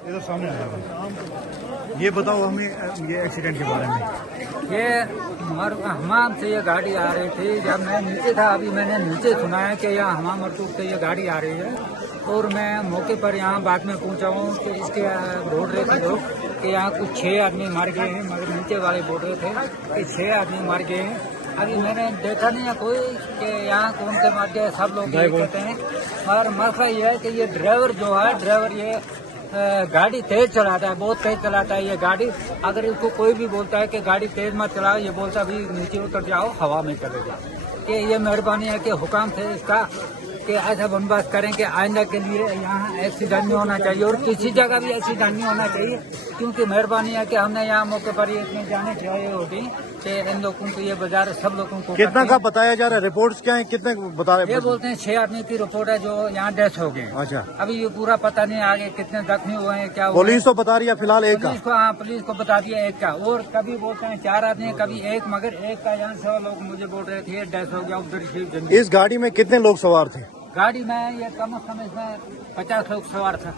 इधर सामने आया। ये बताओ हमें ये एक्सीडेंट के बारे में। ये हमाम से ये गाड़ी आ रही थी, जब मैं नीचे था अभी मैंने नीचे सुना है कि यहाँ हमाम मरतूब से ये गाड़ी आ रही है, और मैं मौके पर यहाँ बाद में पहुँचा हूँ कि इसके बोल रहे थे लोग कि यहाँ कुछ 6 आदमी मार गए हैं, मगर नीचे वाले बोल रहे थे कि 6 आदमी मार गए हैं। अभी मैंने देखा नहीं है कोई कि यहाँ कौन से मार गए, सब लोग कहते हैं। और मसला ये है कि ये ड्राइवर जो है, ड्राइवर ये गाड़ी तेज चलाता है, बहुत तेज चलाता है ये गाड़ी। अगर इसको कोई भी बोलता है कि गाड़ी तेज मत चलाओ, ये बोलता भी नीचे उतर जाओ, हवा में चले जाओ। कि ये मेहरबानी है कि हुकाम थे इसका कि ऐसा बंदोबस्त करें कि आइंदा के लिए यहाँ एक्सीडेंट नहीं होना चाहिए, और किसी जगह भी एक्सीडेंट नहीं होना चाहिए। क्योंकि मेहरबानी है कि हमने यहाँ मौके पर ये इतने जाने चाहिए होगी कि इन लोगों को ये बाजार सब लोगों को कितना का बताया जा रहा है? रिपोर्ट्स क्या है, कितने बता रहे? ये बोलते हैं 6 आदमी की रिपोर्ट है जो यहाँ डेथ हो गए। अच्छा, अभी ये पूरा पता नहीं आगे कितने जख्मी हुए हैं, क्या हुआ। पुलिस तो बता रही है फिलहाल एक का। पुलिस को, हाँ पुलिस को बता दिया एक का, और कभी बोलते हैं 4 आदमी, कभी एक, मगर एक का यहाँ से लोग मुझे बोल रहे थे डेथ हो गया उधर। इस गाड़ी में कितने लोग सवार थे? गाड़ी में ये कम से कम इसमें 50 लोग सवार था।